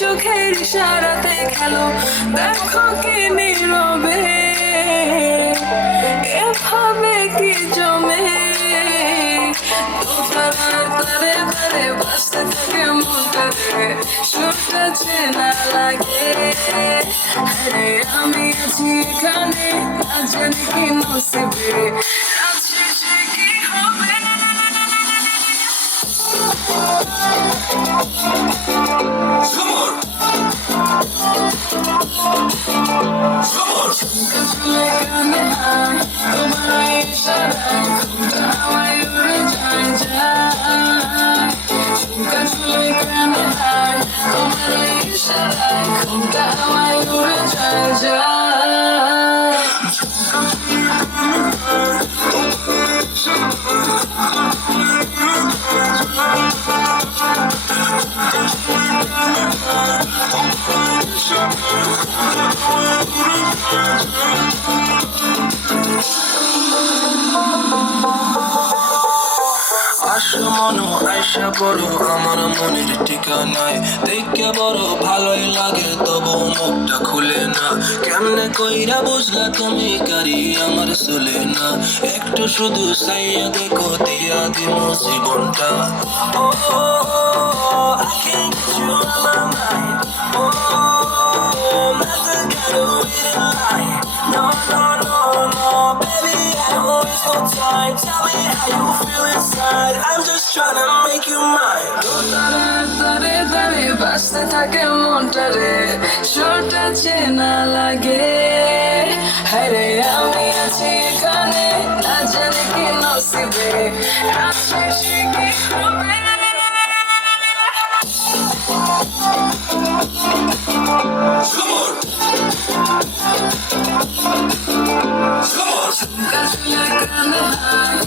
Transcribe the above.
চোখের ইশারাতে খেলো, দেখো কি নীরবে এভাবে কি জমে দোতারার তারে তারে বাজতে থাকে মনটা রে, সুরটা চেনা লাগে। আরে আমি আছি এখানে, না জানি কি নসিবে রাত শেষে কি হবে। ঝুমকা চুলে কানে হায়, তোমার ইশারায় ঘুমটা আমায় উড়ে যায় যায়। ঝুমকা চুলে কানে হায়, তোমার ইশারায় ঘুমটা আমায় উড়ে যায় যায়। ঝুমকা চুলে কানে হায়, তোমার আসো মনো আয়সা পড়ো আমার মনের ঠিকানায়, দেখে বড় ভালোই লাগে তবু মুখটা খুলে না। কেমনে কইরা বুঝলা তুমি কারি আমার চলে না, একটু শুধু চাইয়া দেখো দিয়া দিমু জীবনটা। I can't get you out my mind. Nothing got to wait in line. No, no, no, no, baby, I don't waste no time. Tell me how you feel inside. I'm just trying to make you mine. তারে তারে বাজতে থাকে মনটা রে, সুরটা চেনা লাগে। হায়রে আমি আছি এখানে, না জানি কি নসিবে রাত শেষে কি হবে। ঝুমকা চুলে কানে হায়,